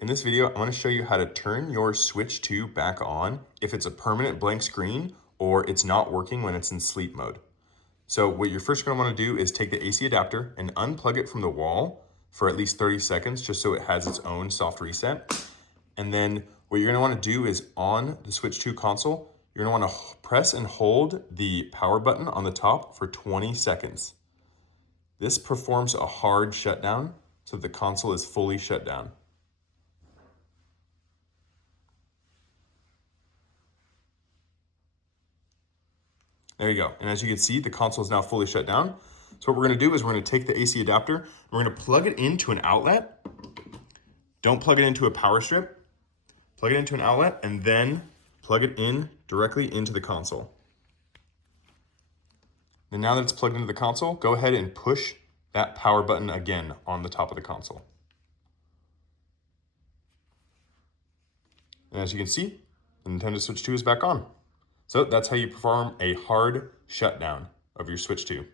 In this video, I'm going to show you how to turn your Switch 2 back on if it's a permanent blank screen or it's not working when it's in sleep mode. So what you're first going to want to do is take the AC adapter and unplug it from the wall for at least 30 seconds just so it has its own soft reset. And then what you're going to want to do is on the Switch 2 console, you're going to want to press and hold the power button on the top for 20 seconds. This performs a hard shutdown so that the console is fully shut down. There you go. And as you can see, the console is now fully shut down. So what we're going to do is we're going to take the AC adapter, and we're going to plug it into an outlet. Don't plug it into a power strip. Plug it into an outlet and then plug it in directly into the console. And now that it's plugged into the console, go ahead and push that power button again on the top of the console. And as you can see, the Nintendo Switch 2 is back on. So that's how you perform a hard shutdown of your Switch 2.